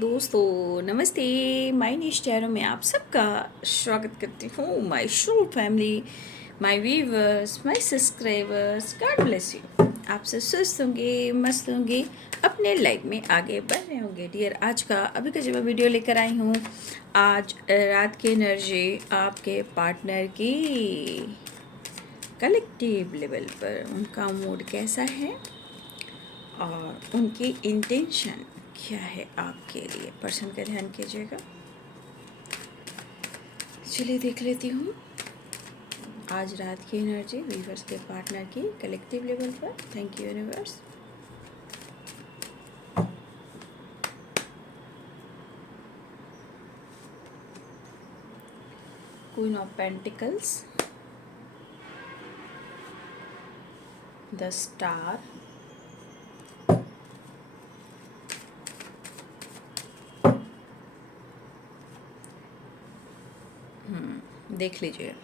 दोस्तों, नमस्ते। My news channel में आप सबका स्वागत करती हूँ। My show family, my viewers, my subscribers, God bless you. आप सब स्वस्थ होंगे, मस्त होंगे, अपने लाइफ में आगे बढ़ रहे होंगे। डियर, आज का अभी का जो मैं वीडियो लेकर आई हूँ, आज रात की एनर्जी आपके पार्टनर की कलेक्टिव लेवल पर उनका मूड कैसा है और उनकी इंटेंशन क्या है आपके लिए। पर्सन का ध्यान कीजिएगा। चलिए देख लेती हूँ आज रात की एनर्जी वीवर्स के पार्टनर की कलेक्टिव लेवल पर। Thank you universe. Queen of pentacles, the star, देख लीजिए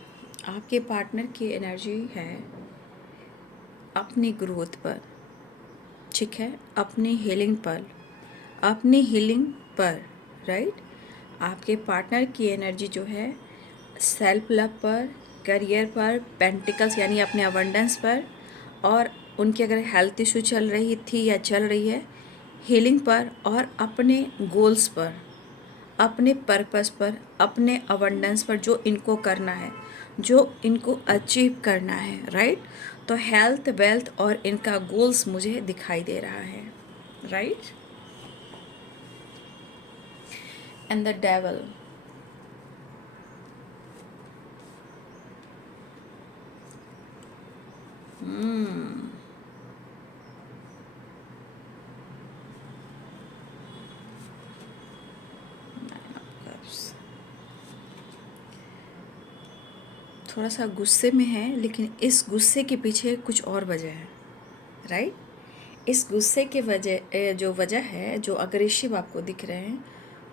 आपके पार्टनर की एनर्जी है अपनी ग्रोथ पर, ठीक है, अपनी हीलिंग पर, राइट। आपके पार्टनर की एनर्जी जो है सेल्फ लव पर, करियर पर, पेंटिकल्स यानी अपने अबंडेंस पर, और उनकी अगर हेल्थ इशू चल रही थी या चल रही है, हीलिंग पर, और अपने गोल्स पर, अपने पर्पस पर, अपने अबंडेंस पर, जो इनको करना है, जो इनको अचीव करना है, राइट। तो हेल्थ, वेल्थ और इनका गोल्स मुझे दिखाई दे रहा है, राइट। एंड द डेवल, थोड़ा सा गुस्से में है, लेकिन इस गुस्से के पीछे कुछ और वजह है, राइट। इस गुस्से के जो वजह है, जो अग्रेसिव आपको दिख रहे हैं,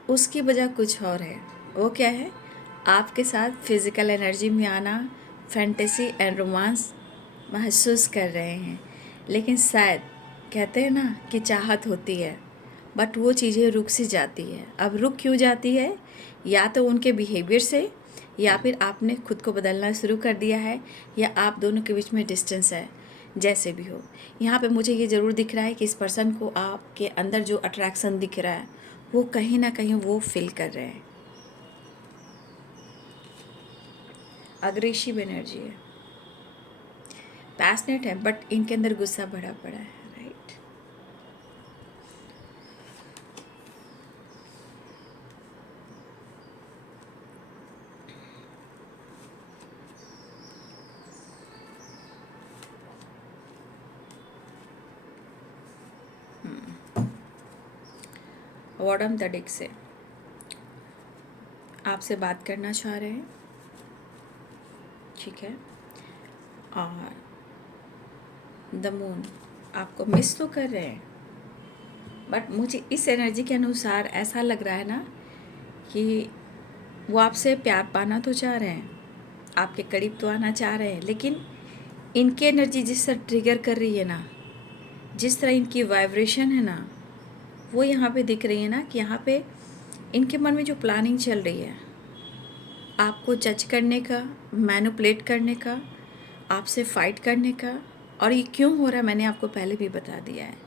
उसकी वजह कुछ और है। वो क्या है? आपके साथ फिज़िकल एनर्जी में आना, फैंटेसी एंड रोमांस महसूस कर रहे हैं, लेकिन शायद कहते हैं ना कि चाहत होती है, बट वो चीज़ें रुक सी जाती है। अब रुक क्यों जाती है? या तो उनके बिहेवियर से, या फिर आपने खुद को बदलना शुरू कर दिया है, या आप दोनों के बीच में डिस्टेंस है। जैसे भी हो, यहाँ पे मुझे ये ज़रूर दिख रहा है कि इस पर्सन को आपके अंदर जो अट्रैक्शन दिख रहा है, वो कहीं ना कहीं वो फील कर रहे हैं। अग्रेसिव एनर्जी है, पैशनेट है, बट इनके अंदर गुस्सा भरा पड़ा है, राइट। वॉर्डम द डिक से आपसे बात करना चाह रहे हैं, ठीक है। और द मून आपको मिस तो कर रहे हैं, बट मुझे इस एनर्जी के अनुसार ऐसा लग रहा है ना कि वो आपसे प्यार पाना तो चाह रहे हैं, आपके करीब तो आना चाह रहे हैं, लेकिन इनकी एनर्जी जिस तरह ट्रिगर कर रही है ना, जिस तरह इनकी वाइब्रेशन है ना, वो यहाँ पे दिख रही है ना कि यहाँ पे इनके मन में जो प्लानिंग चल रही है आपको जज करने का, मैनिपुलेट करने का, आपसे फाइट करने का। और ये क्यों हो रहा है मैंने आपको पहले भी बता दिया है,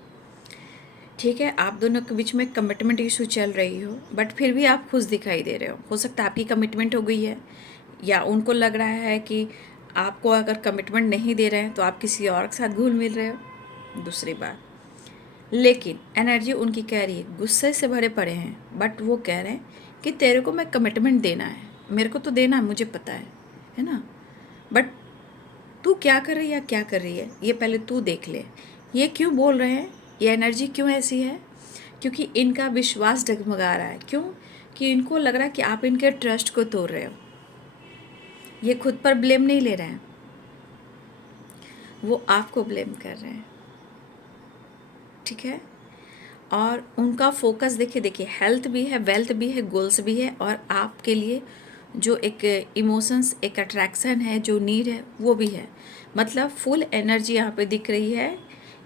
ठीक है। आप दोनों के बीच में कमिटमेंट इशू चल रही हो, बट फिर भी आप खुश दिखाई दे रहे हो सकता है आपकी कमिटमेंट हो गई है, या उनको लग रहा है कि आपको अगर कमिटमेंट नहीं दे रहे हैं तो आप किसी और के साथ घुल मिल रहे हो, दूसरी बात। लेकिन एनर्जी उनकी कह रही है, गुस्से से भरे पड़े हैं, बट वो कह रहे हैं कि तेरे को मैं कमिटमेंट देना है, मेरे को तो देना है, मुझे पता है ना, बट तू क्या कर रही है, क्या कर रही है, ये पहले तू देख ले। ये क्यों बोल रहे हैं, ये एनर्जी क्यों ऐसी है? क्योंकि इनका विश्वास डगमगा रहा है। क्यों? कि इनको लग रहा है कि आप इनके ट्रस्ट को तोड़ रहे हो। ये खुद पर ब्लेम नहीं ले रहे हैं, वो आपको ब्लेम कर रहे हैं, ठीक है। और उनका फोकस देखिए हेल्थ भी है, वेल्थ भी है, गोल्स भी है, और आपके लिए जो एक इमोशंस, एक अट्रैक्शन है, जो नीड है, वो भी है। मतलब फुल एनर्जी यहाँ पे दिख रही है।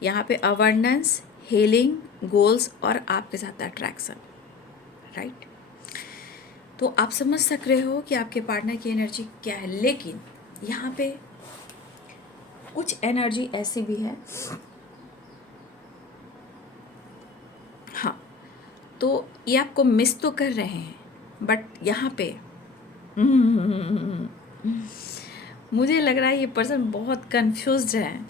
यहाँ पे अवेंडेंस, हीलिंग, गोल्स और आपके साथ अट्रैक्शन, राइट। तो आप समझ सक रहे हो कि आपके पार्टनर की एनर्जी क्या है। लेकिन यहाँ पे कुछ एनर्जी ऐसी भी है, हाँ, तो ये आपको मिस तो कर रहे हैं, बट यहाँ पे मुझे लग रहा है ये पर्सन बहुत कंफ्यूज्ड है।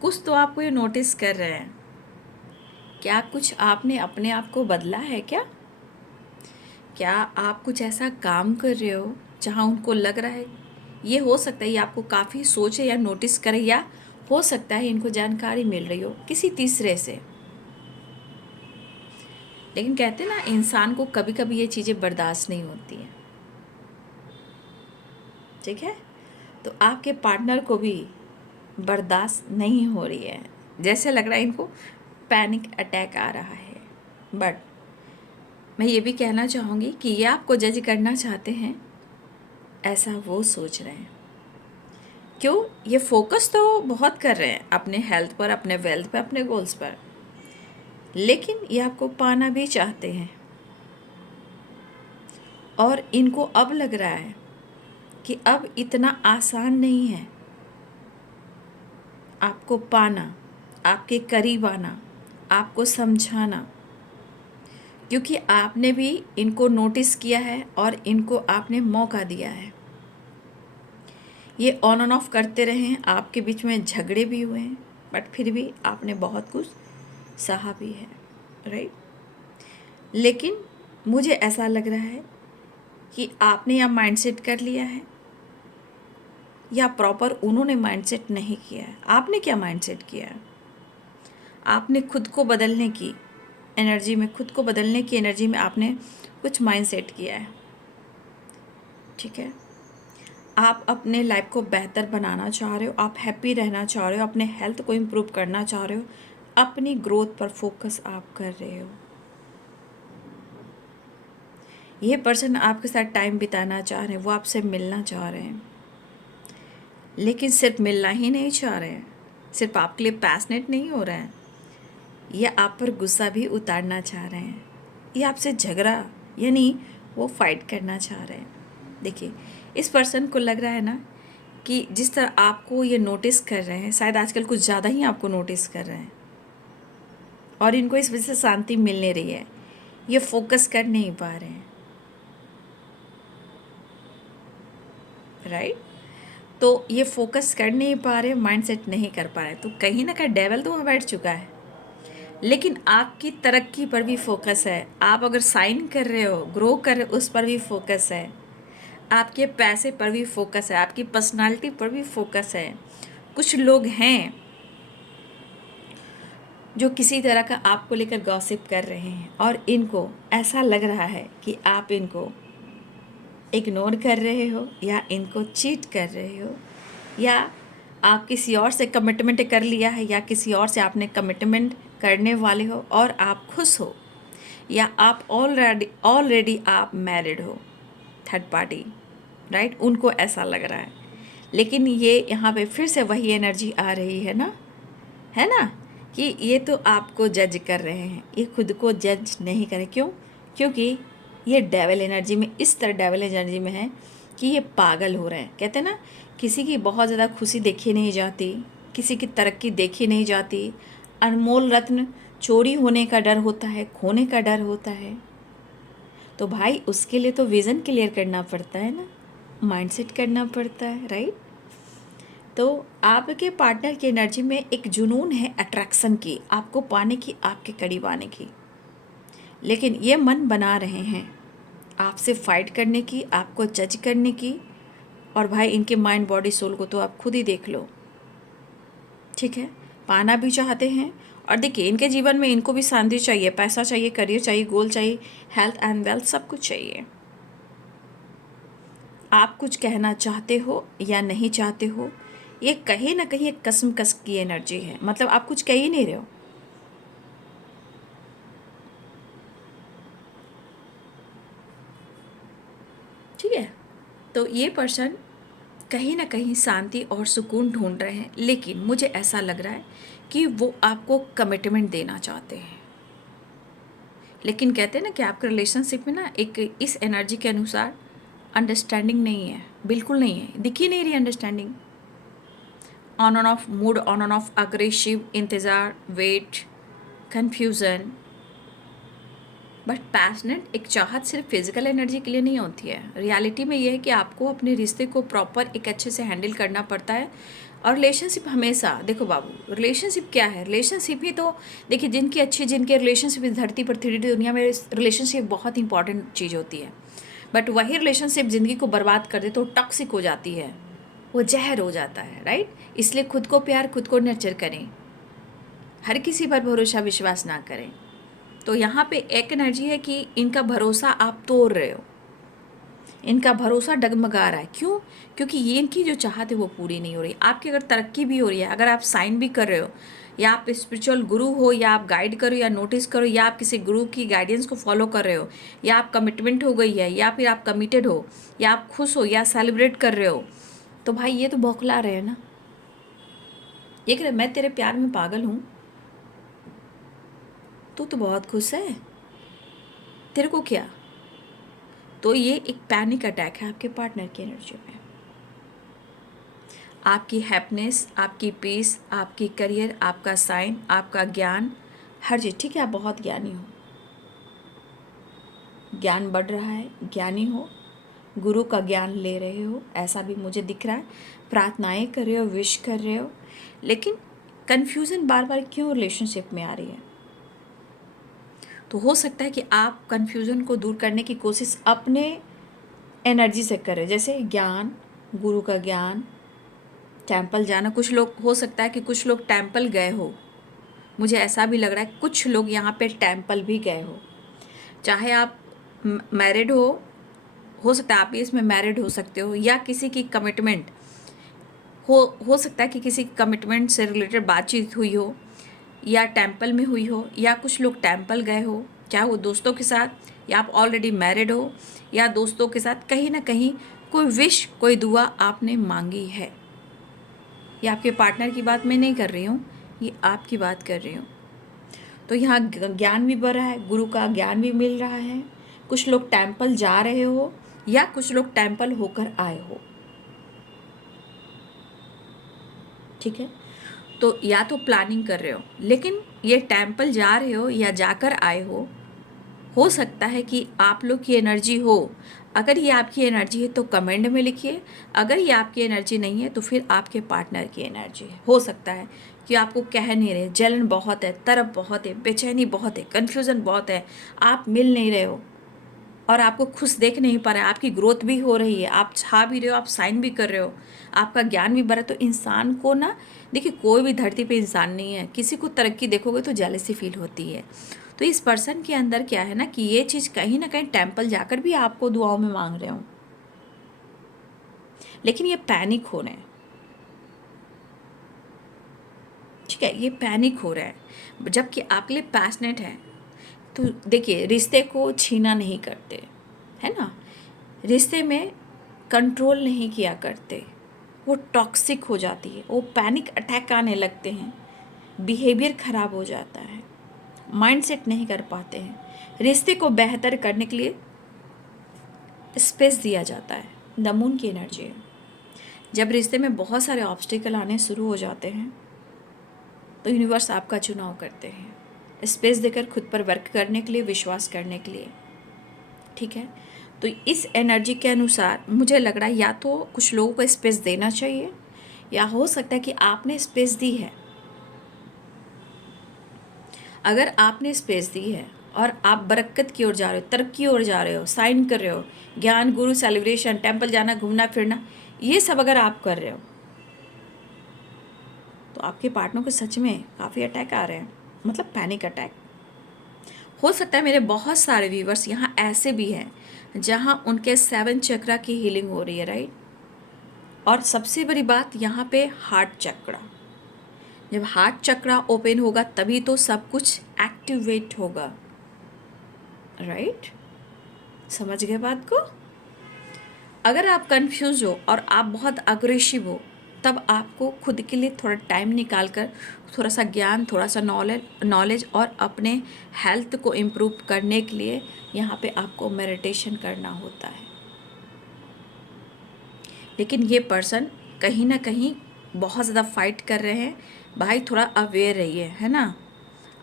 कुछ तो आपको ये नोटिस कर रहे हैं। क्या कुछ आपने अपने आप को बदला है क्या? क्या आप कुछ ऐसा काम कर रहे हो जहाँ उनको लग रहा है, ये हो सकता है ये आपको काफ़ी सोचे या नोटिस करे, या हो सकता है इनको जानकारी मिल रही हो किसी तीसरे से। लेकिन कहते हैं ना, इंसान को कभी कभी ये चीज़ें बर्दाश्त नहीं होती हैं, ठीक है। तो आपके पार्टनर को भी बर्दाश्त नहीं हो रही है, जैसे लग रहा है इनको पैनिक अटैक आ रहा है। बट मैं ये भी कहना चाहूँगी कि ये आपको जज करना चाहते हैं, ऐसा वो सोच रहे हैं। क्यों? ये फोकस तो बहुत कर रहे हैं अपने हेल्थ पर, अपने वेल्थ पर, अपने गोल्स पर, लेकिन ये आपको पाना भी चाहते हैं। और इनको अब लग रहा है कि अब इतना आसान नहीं है आपको पाना, आपके करीब आना, आपको समझाना, क्योंकि आपने भी इनको नोटिस किया है और इनको आपने मौका दिया है। ये ऑन एंड ऑफ करते रहे हैं, आपके बीच में झगड़े भी हुए हैं, बट फिर भी आपने बहुत कुछ सहा भी है, राइट। लेकिन मुझे ऐसा लग रहा है कि आपने या माइंडसेट कर लिया है, या प्रॉपर उन्होंने माइंडसेट नहीं किया है। आपने क्या माइंडसेट किया है? आपने खुद को बदलने की एनर्जी में, खुद को बदलने की एनर्जी में आपने कुछ माइंडसेट किया है, ठीक है। आप अपने लाइफ को बेहतर बनाना चाह रहे हो, आप हैप्पी रहना चाह रहे हो, अपने हेल्थ को इम्प्रूव करना चाह रहे हो, अपनी ग्रोथ पर फोकस आप कर रहे हो। ये पर्सन आपके साथ टाइम बिताना चाह रहे हैं, वो आपसे मिलना चाह रहे हैं, लेकिन सिर्फ मिलना ही नहीं चाह रहे हैं, सिर्फ आपके लिए पैशनेट नहीं हो रहे हैं, ये आप पर गुस्सा भी उतारना चाह रहे हैं, ये आपसे झगड़ा यानी वो फाइट करना चाह रहे हैं। देखिए, इस पर्सन को लग रहा है ना कि जिस तरह आपको ये नोटिस कर रहे हैं, शायद आजकल कुछ ज़्यादा ही आपको नोटिस कर रहे हैं, और इनको इस वजह से शांति मिल नहीं रही है, ये फोकस कर नहीं पा रहे हैं, राइट। तो ये फोकस कर नहीं पा रहे, माइंड सेट नहीं कर पा रहे, तो कहीं ना कहीं डेवल तो वहाँ बैठ चुका है। लेकिन आपकी तरक्की पर भी फोकस है, आप अगर साइन कर रहे हो, ग्रो कर रहे हो, उस पर भी फोकस है, आपके पैसे पर भी फोकस है, आपकी पर्सनालिटी पर भी फोकस है। कुछ लोग हैं जो किसी तरह का आपको लेकर गॉसिप कर रहे हैं, और इनको ऐसा लग रहा है कि आप इनको इग्नोर कर रहे हो, या इनको चीट कर रहे हो, या आप किसी और से कमिटमेंट कर लिया है, या किसी और से आपने कमिटमेंट करने वाले हो और आप खुश हो, या आप ऑलरेडी आप मैरिड हो, थर्ड पार्टी, राइट। उनको ऐसा लग रहा है। लेकिन ये यहाँ पे फिर से वही एनर्जी आ रही है ना, कि ये तो आपको जज कर रहे हैं, ये खुद को जज नहीं करें। क्यों? क्योंकि ये डेविल एनर्जी में, इस तरह डेविल एनर्जी में है कि ये पागल हो रहे हैं। कहते हैं ना, किसी की बहुत ज़्यादा खुशी देखी नहीं जाती, किसी की तरक्की देखी नहीं जाती, अनमोल रत्न चोरी होने का डर होता है, खोने का डर होता है। तो भाई उसके लिए तो विज़न क्लियर करना पड़ता है ना, माइंडसेट करना पड़ता है, राइट। तो आपके पार्टनर की एनर्जी में एक जुनून है अट्रैक्शन की, आपको पाने की, आपके करीब आने की, लेकिन ये मन बना रहे हैं आपसे फाइट करने की, आपको जज करने की। और भाई इनके माइंड बॉडी सोल को तो आप खुद ही देख लो, ठीक है। पाना भी चाहते हैं, और देखिए इनके जीवन में इनको भी शांति चाहिए, पैसा चाहिए, करियर चाहिए, गोल चाहिए, हेल्थ एंड वेल्थ, सब कुछ चाहिए। आप कुछ कहना चाहते हो या नहीं चाहते हो, ये कहीं ना कहीं एक कसमकस की एनर्जी है, मतलब आप कुछ कह ही नहीं रहे हो, ठीक है। तो ये पर्सन कहीं ना कहीं शांति और सुकून ढूंढ रहे हैं, लेकिन मुझे ऐसा लग रहा है कि वो आपको कमिटमेंट देना चाहते हैं, लेकिन कहते हैं ना कि आपके रिलेशनशिप में ना एक इस एनर्जी के अनुसार अंडरस्टैंडिंग नहीं है, बिल्कुल नहीं है, दिख ही नहीं रही understanding. On end of mood, on end of aggressive, इंतज़ार, वेट, कन्फ्यूज़न। बट पैशनेट एक चाहत सिर्फ फिजिकल एनर्जी के लिए नहीं होती है। रियलिटी में ये है कि आपको अपने रिश्ते को प्रॉपर एक अच्छे से हैंडल करना पड़ता है। और रिलेशनशिप हमेशा, देखो बाबू, रिलेशनशिप क्या है? रिलेशनशिप ही तो, देखिए, जिनके रिलेशनशिप इस धरती पर 3D दुनिया में रिलेशनशिप बहुत इंपॉर्टेंट चीज़ होती है। बट वही रिलेशनशिप ज़िंदगी को बर्बाद कर दे तो टॉक्सिक हो जाती है, वो जहर हो जाता है, राइट? इसलिए खुद को प्यार, खुद को नर्चर करें, हर किसी पर भरोसा विश्वास ना करें। तो यहाँ पे एक एनर्जी है कि इनका भरोसा आप तोड़ रहे हो, इनका भरोसा डगमगा रहा है। क्यों? क्योंकि ये इनकी जो चाहत है वो पूरी नहीं हो रही। आपकी अगर तरक्की भी हो रही है, अगर आप साइन भी कर रहे हो, या आप स्पिरिचुअल गुरु हो, या आप गाइड करो या नोटिस करो, या आप किसी गुरु की गाइडेंस को फॉलो कर रहे हो, या आप कमिटमेंट हो गई है, या फिर आप कमिटेड हो, या आप खुश हो, या सेलिब्रेट कर रहे हो, तो भाई ये तो बौखला रहे हैं ना। ये कह रहे मैं तेरे प्यार में पागल हूँ, तू तो बहुत खुश है, तेरे को क्या? तो ये एक पैनिक अटैक है आपके पार्टनर की एनर्जी में। आपकी हैप्पीनेस, आपकी पीस, आपकी करियर, आपका साइन, आपका ज्ञान, हर चीज़ ठीक है। आप बहुत ज्ञानी हो, ज्ञान बढ़ रहा है, ज्ञानी हो, गुरु का ज्ञान ले रहे हो, ऐसा भी मुझे दिख रहा है। प्रार्थनाएं कर रहे हो, विश कर रहे हो, लेकिन कन्फ्यूज़न बार बार क्यों रिलेशनशिप में आ रही है? तो हो सकता है कि आप कन्फ्यूज़न को दूर करने की कोशिश अपने एनर्जी से कर रहे हो, जैसे ज्ञान, गुरु का ज्ञान, टेम्पल जाना। कुछ लोग, हो सकता है कि कुछ लोग टेम्पल गए हो, मुझे ऐसा भी लग रहा है कुछ लोग यहाँ पे टेम्पल भी गए हो। चाहे आप मैरिड हो सकता है आप भी इसमें मैरिड हो सकते हो, या किसी की कमिटमेंट हो सकता है कि किसी कमिटमेंट से रिलेटेड बातचीत हुई हो, या टेम्पल में हुई हो, या कुछ लोग टेम्पल गए हो, चाहे वो दोस्तों के साथ, या आप ऑलरेडी मैरिड हो, या दोस्तों के साथ कहीं ना कहीं कोई विश, कोई दुआ आपने मांगी है। ये आपके पार्टनर की बात मैं नहीं कर रही हूँ, ये आपकी बात कर रही हूँ। तो यहाँ ज्ञान भी बढ़ रहा है, गुरु का ज्ञान भी मिल रहा है। कुछ लोग टेम्पल जा रहे हो, या कुछ लोग टेम्पल होकर आए हो, ठीक है। तो या तो प्लानिंग कर रहे हो, लेकिन ये टेम्पल जा रहे हो या जाकर आए हो सकता है कि आप लोग की एनर्जी हो। अगर ये आपकी एनर्जी है तो कमेंट में लिखिए, अगर ये आपकी एनर्जी नहीं है तो फिर आपके पार्टनर की एनर्जी है। हो सकता है कि आपको कह नहीं रहे, जलन बहुत है, तरफ बहुत है, बेचैनी बहुत है, कन्फ्यूज़न बहुत है, आप मिल नहीं रहे हो, और आपको खुश देख नहीं पा रहे हैं। आपकी ग्रोथ भी हो रही है, आप छा भी रहे हो, आप साइन भी कर रहे हो, आपका ज्ञान भी बढ़ा। तो इंसान को ना, देखिए, कोई भी धरती पे इंसान नहीं है, किसी को तरक्की देखोगे तो जेलसी फील होती है। तो इस पर्सन के अंदर क्या है ना कि ये चीज़ कहीं ना कहीं टेम्पल जाकर भी आपको दुआओं में मांग रहे हो, लेकिन ये पैनिक हो रहे हैं, ठीक है, ये पैनिक हो रहा है, जबकि आपके लिए पैशनेट है। तो देखिए, रिश्ते को छीना नहीं करते, है ना, रिश्ते में कंट्रोल नहीं किया करते, वो टॉक्सिक हो जाती है, वो पैनिक अटैक आने लगते हैं, बिहेवियर ख़राब हो जाता है, माइंडसेट नहीं कर पाते हैं। रिश्ते को बेहतर करने के लिए स्पेस दिया जाता है, द मून की एनर्जी है। जब रिश्ते में बहुत सारे ऑब्स्टिकल आने शुरू हो जाते हैं तो यूनिवर्स आपका चुनाव करते हैं, स्पेस देकर खुद पर वर्क करने के लिए, विश्वास करने के लिए, ठीक है। तो इस एनर्जी के अनुसार मुझे लग रहा है या तो कुछ लोगों को स्पेस देना चाहिए, या हो सकता है कि आपने स्पेस दी है। अगर आपने स्पेस दी है और आप बरकत की ओर जा रहे हो, तरक्की की ओर जा रहे हो, साइन कर रहे हो, ज्ञान, गुरु, सेलिब्रेशन, टेम्पल जाना, घूमना फिरना, ये सब अगर आप कर रहे हो, तो आपके पार्टनर को सच में काफ़ी अटैक आ रहे हैं, मतलब पैनिक अटैक। हो सकता है मेरे बहुत सारे व्यूवर्स यहाँ ऐसे भी हैं जहाँ उनके 7 चक्रा की हीलिंग हो रही है, राइट। और सबसे बड़ी बात यहाँ पे हार्ट चक्रा, जब हार्ट चक्रा ओपन होगा तभी तो सब कुछ एक्टिवेट होगा, राइट। समझ गए बात को? अगर आप कंफ्यूज हो और आप बहुत अग्रेसिव हो, तब आपको खुद के लिए थोड़ा टाइम निकाल कर थोड़ा सा ज्ञान, थोड़ा सा नॉलेज और अपने हेल्थ को इम्प्रूव करने के लिए यहाँ पे आपको मेडिटेशन करना होता है। लेकिन ये पर्सन कहीं ना कहीं बहुत ज़्यादा फाइट कर रहे हैं। भाई थोड़ा अवेयर रहिए, है ना।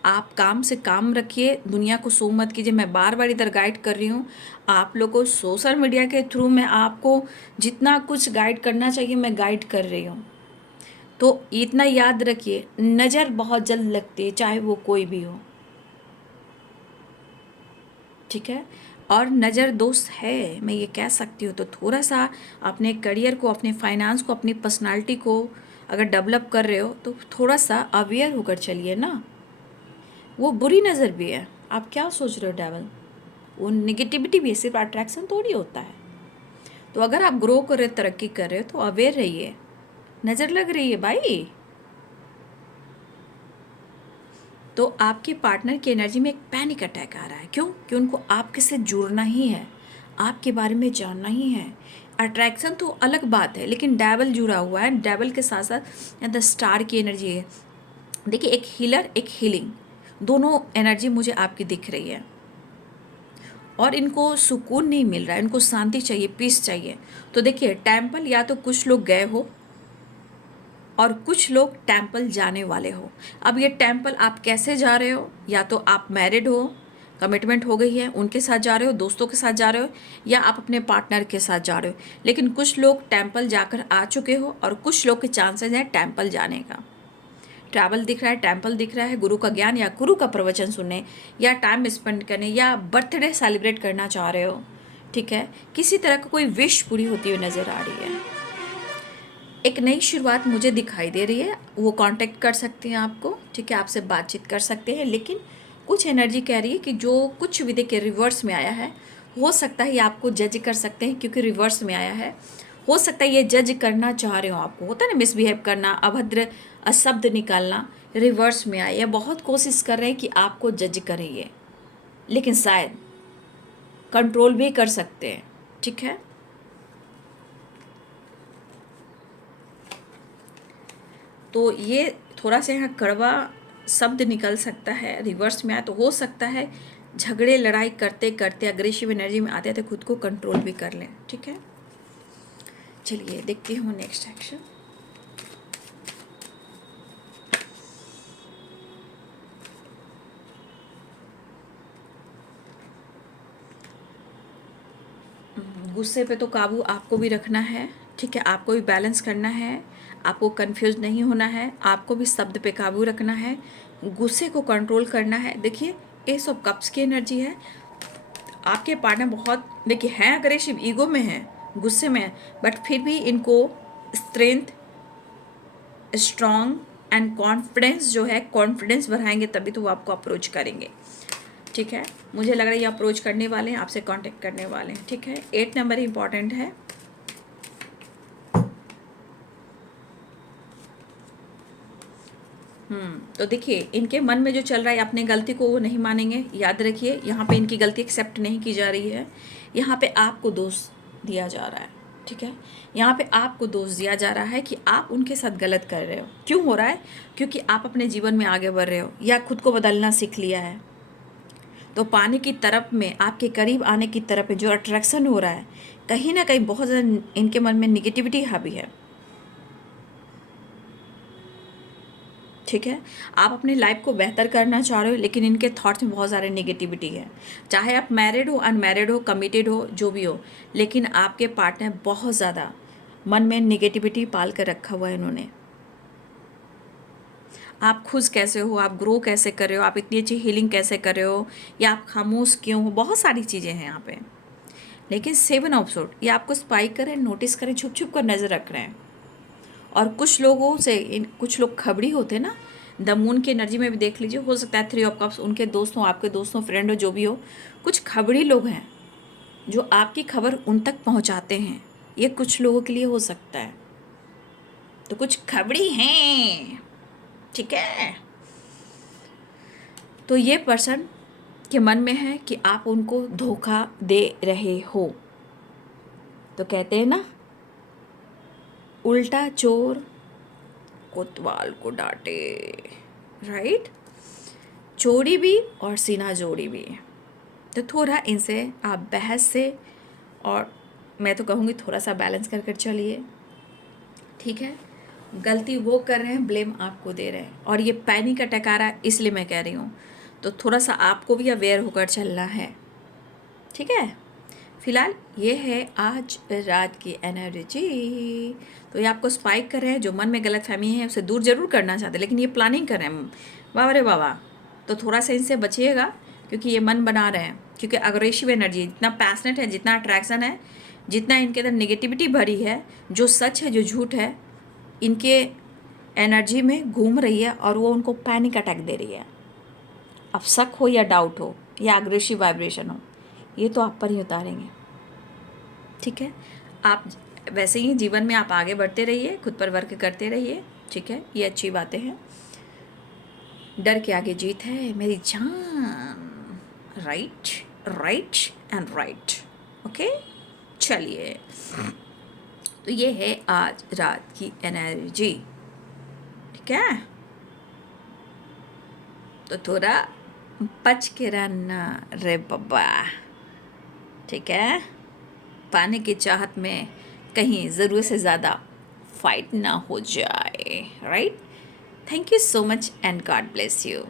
आप काम से काम रखिए, दुनिया को सो मत कीजिए। मैं बार बार इधर गाइड कर रही हूँ आप लोगों को। सोशल मीडिया के थ्रू मैं आपको जितना कुछ गाइड करना चाहिए मैं गाइड कर रही हूँ। तो इतना याद रखिए, नज़र बहुत जल्द लगती है, चाहे वो कोई भी हो, ठीक है। और नज़र दोस्त है, मैं ये कह सकती हूँ। तो थोड़ा सा अपने करियर को, अपने फाइनेंस को, अपनी पर्सनालिटी को अगर डेवलप कर रहे हो तो थोड़ा सा अवेयर होकर चलिए ना। वो बुरी नज़र भी है, आप क्या सोच रहे हो डेवल, वो निगेटिविटी भी है, सिर्फ अट्रैक्शन थोड़ी होता है। तो अगर आप ग्रो कर रहे, तरक्की कर रहे हो तो अवेयर रहिए। नज़र लग रही है भाई, तो आपके पार्टनर की एनर्जी में एक पैनिक अटैक आ रहा है। क्यों? कि उनको आपके से जुड़ना ही है, आपके बारे में जानना ही है। अट्रैक्शन तो अलग बात है, लेकिन डेवल जुड़ा हुआ है। डेवल के साथ साथ द स्टार की एनर्जी है। देखिए, एक हीलर, एक हीलिंग, दोनों एनर्जी मुझे आपकी दिख रही है। और इनको सुकून नहीं मिल रहा है, इनको शांति चाहिए, पीस चाहिए। तो देखिए, टेम्पल या तो कुछ लोग गए हो और कुछ लोग टेम्पल जाने वाले हो। अब ये टेम्पल आप कैसे जा रहे हो? या तो आप मैरिड हो, कमिटमेंट हो गई है, उनके साथ जा रहे हो, दोस्तों के साथ जा रहे हो, या आप अपने पार्टनर के साथ जा रहे हो। लेकिन कुछ लोग टेम्पल जाकर आ चुके हो और कुछ लोग के चांसेस हैं टेम्पल जाने का। ट्रैवल दिख रहा है, टेम्पल दिख रहा है, गुरु का ज्ञान या गुरु का प्रवचन सुनने, या टाइम स्पेंड करने, या बर्थडे सेलिब्रेट करना चाह रहे हो, ठीक है। किसी तरह का कोई विश पूरी होती हुई नज़र आ रही है। एक नई शुरुआत मुझे दिखाई दे रही है। वो कांटेक्ट कर सकते हैं आपको, ठीक है, आपसे बातचीत कर सकते हैं। लेकिन कुछ एनर्जी कह रही है कि जो कुछ भी देखिए रिवर्स में आया है, हो सकता है ये आपको जज कर सकते हैं, क्योंकि रिवर्स में आया है। हो सकता है ये जज करना चाह रहे हो आपको, होता है ना, मिसबिहेव करना, अभद्र शब्द निकालना, रिवर्स में आया। बहुत कोशिश कर रहे हैं कि आपको जज करें ये, लेकिन शायद कंट्रोल भी कर सकते हैं, ठीक है। तो ये थोड़ा सा यहाँ कड़वा शब्द निकल सकता है, रिवर्स में आया तो हो सकता है झगड़े लड़ाई करते करते अग्रेसिव एनर्जी में आते आते खुद को कंट्रोल भी कर लें, ठीक है। चलिए देखते हूँ नेक्स्ट एक्शन। गुस्से पे तो काबू आपको भी रखना है, ठीक है, आपको भी बैलेंस करना है, आपको कंफ्यूज नहीं होना है, आपको भी शब्द पे काबू रखना है, गुस्से को कंट्रोल करना है। देखिए, एस ऑफ कप्स की एनर्जी है। आपके पार्टनर बहुत देखिए हैं अग्रेसिव, ईगो में हैं, गुस्से में हैं, बट फिर भी इनको स्ट्रेंथ, स्ट्रॉन्ग एंड कॉन्फिडेंस जो है, कॉन्फिडेंस बढ़ाएंगे तभी तो वो आपको अप्रोच करेंगे, ठीक है। मुझे लग रहा है ये अप्रोच करने वाले हैं, आपसे कांटेक्ट करने वाले हैं, ठीक है। 8 नंबर इंपॉर्टेंट है। तो देखिए, इनके मन में जो चल रहा है, अपनी गलती को वो नहीं मानेंगे। याद रखिए, यहाँ पे इनकी गलती एक्सेप्ट नहीं की जा रही है, यहाँ पे आपको दोष दिया जा रहा है, ठीक है। यहाँ पे आपको दोष दिया जा रहा है कि आप उनके साथ गलत कर रहे हो। क्यों हो रहा है? क्योंकि आप अपने जीवन में आगे बढ़ रहे हो या खुद को बदलना सीख लिया है। तो पानी की तरफ में, आपके करीब आने की तरफ में जो अट्रैक्शन हो रहा है, कहीं ना कहीं बहुत ज़्यादा इनके मन में निगेटिविटी हावी है, ठीक है। आप अपनी लाइफ को बेहतर करना चाह रहे हो, लेकिन इनके थॉट्स में बहुत सारे निगेटिविटी है। चाहे आप मैरिड हो, अनमैरिड हो, कमिटेड हो, जो भी हो, लेकिन आपके पार्टनर बहुत ज़्यादा मन में निगेटिविटी पाल कर रखा हुआ है इन्होंने। आप खुश कैसे हो, आप ग्रो कैसे कर रहे हो, आप इतनी अच्छी हीलिंग कैसे कर रहे हो, या आप खामोश क्यों हो, बहुत सारी चीज़ें हैं यहाँ पे। लेकिन 7 ऑफ सोर्ड ये आपको स्पाई करें, नोटिस करें, छुप छुप कर नज़र रख रहे हैं। और कुछ लोगों से कुछ लोग खबड़ी होते हैं ना, द मून की एनर्जी में भी देख लीजिए, हो सकता है 3 ऑफ कप्स उनके दोस्त हों, आपके दोस्त हों, फ्रेंड हो, जो भी हो। कुछ खबड़ी लोग हैं जो आपकी खबर उन तक पहुंचाते हैं, ये कुछ लोगों के लिए हो सकता है। तो कुछ खबड़ी हैं, ठीक है। तो ये पर्सन के मन में है कि आप उनको धोखा दे रहे हो। तो कहते हैं ना, उल्टा चोर कोतवाल को डांटे, राइट। चोरी भी और सीना जोड़ी भी। तो थोड़ा इनसे आप बहस से, और मैं तो कहूँगी थोड़ा सा बैलेंस कर कर चलिए, ठीक है। गलती वो कर रहे हैं, ब्लेम आपको दे रहे हैं, और ये पैनिक अटैक आ रहा है इसलिए मैं कह रही हूँ। तो थोड़ा सा आपको भी अवेयर होकर चलना है, ठीक है। फिलहाल ये है आज रात की एनर्जी। तो ये आपको स्पाइक कर रहे हैं, जो मन में गलत फहमी है उसे दूर जरूर करना चाहते हैं, लेकिन ये प्लानिंग कर रहे हैं, वाह रे बाबा। तो थोड़ा सा इनसे बचिएगा, क्योंकि ये मन बना रहे हैं, क्योंकि अग्रेसिव एनर्जी है, जितना पैशनेट है, जितना अट्रैक्शन है, जितना इनके अंदर नेगेटिविटी भरी है, जो सच है जो झूठ है, इनके एनर्जी में घूम रही है, और वो उनको पैनिक अटैक दे रही है। अब शक हो या डाउट हो या अग्रेसिव वाइब्रेशन हो, ये तो आप पर ही उतारेंगे, ठीक है। आप वैसे ही जीवन में आप आगे बढ़ते रहिए, खुद पर वर्क करते रहिए, ठीक है। ये अच्छी बातें हैं। डर के आगे जीत है मेरी जान, right right and right, okay. चलिए, तो ये है आज रात की एनर्जी, ठीक है। तो थोड़ा बच के रहना रे बाबा, ठीक है। पाने की चाहत में कहीं ज़रूरत से ज़्यादा फाइट ना हो जाए, right. Thank you so much and God bless you.